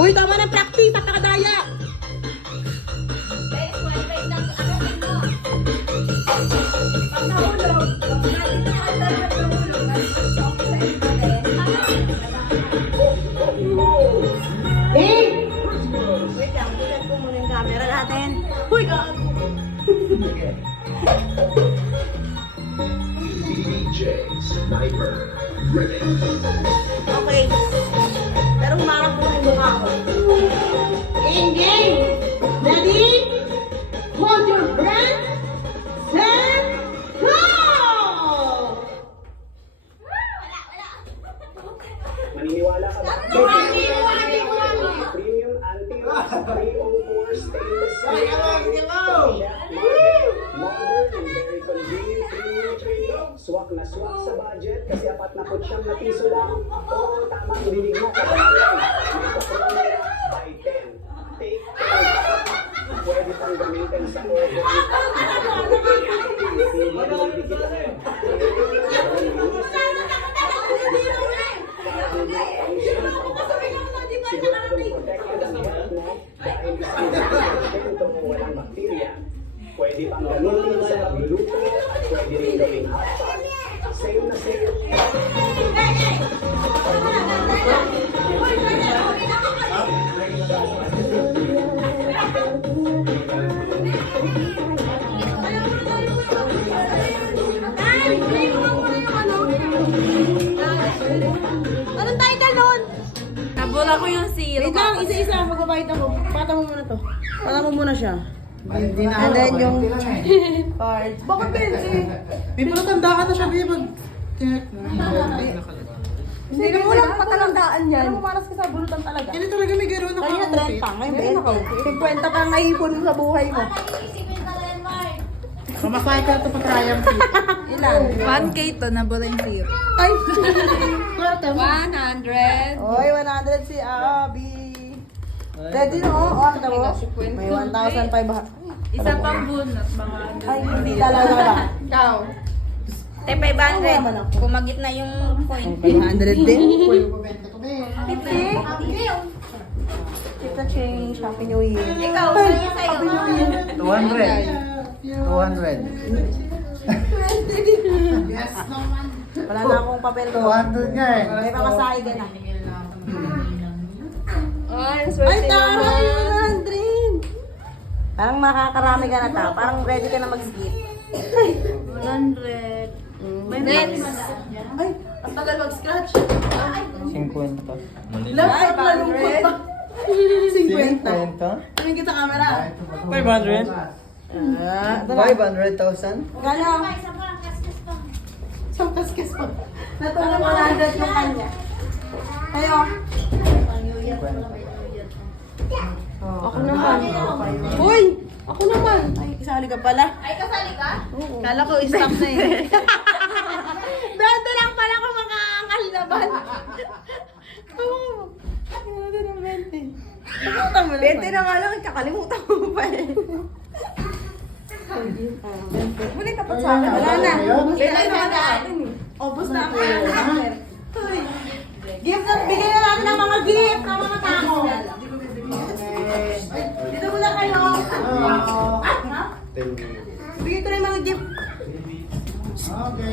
Uy, tama ng practice. Napakadaya. Guys, qualified na arasin mo. Pag nahulog, natin na under na nahulog. Sa office wait lang, bulat ko muna yung camera natin. Uy, gago. DJ Sniper ready. Okay. Pero humarap ko yung mukha ko. In game. Ready? Hold your breath. Set. Go! Maniniwala ka ba? Premium anti-304 stainless steel. Modern and very convenient premium tray. Swak na swak sa budget kasi 49 na piso lang. Oo, tama ang bilig mo. Buy 10. Take 10. Pwede pang gamitin sa order. Walang bakterya. Pwede pang gamitin sa pagluluto, pwede rin gawing hotpot. Sale na sale. Anong title nun? Nabula ko yung zero. Wait lang, isa-isa. Magpapahit ako. Pata mo muna to. Pata mo muna siya. Hindi na And then yung Card. bakit Benji? May palatandaan na siya, babe. Hindi na walang patalandaan yan. Ano malas ka sa bulutan talaga? Hindi talaga may gano'n na Kaya 30 pa. Ngayon 20. 50 pang naipon mo sa buhay mo. Mamasay ka ito pa triumph. Ilan? 1K to, nabula yung zero. Ay! Kwarta mo. 100. Oy, 100 si Abby. Ready na oh. Oh, kita mo? May 1,500. Isa pang bunot, mga Ay, hindi talaga ba? Ikaw. Te, 500. Kumagit na yung point. 500 din. Pipi. Kita change. Happy New Year. Ikaw, kaya sa'yo. 200. 200. Wala na akong papel ko. 200 nga eh. May pamasahe ka na. Ay, Ay, swerte tara! naman. 100! Parang makakarami ka na ta. Parang ready ka na mag-skip. 100. Next. Ay, ang tagal mag-scratch. 50. Laptop na lungkot pa. 50. 50? Tingin kita camera. 500? Ito na. 500,000? Gala. Isang kaskas pa. Natulong 100 yung kanya. Kayo. Ako naman. Uy! Ako naman. Ay, isali ka pala. Ay, kasali ka? Oo. Kala ko stop na eh. Dati lang pala ako makaangal naman. Oo. Ano ng 20? Nakalimutan mo naman. 20 na nga lang, kakalimutan mo pa eh. Muli tapat sa akin. Wala na. Ubus na natin eh. Obos na ako. Gift na, bigyan na natin ng mga gift ng mga tao. Dito muna kayo. Ah? Bigyan ko na yung mga gift. Okay.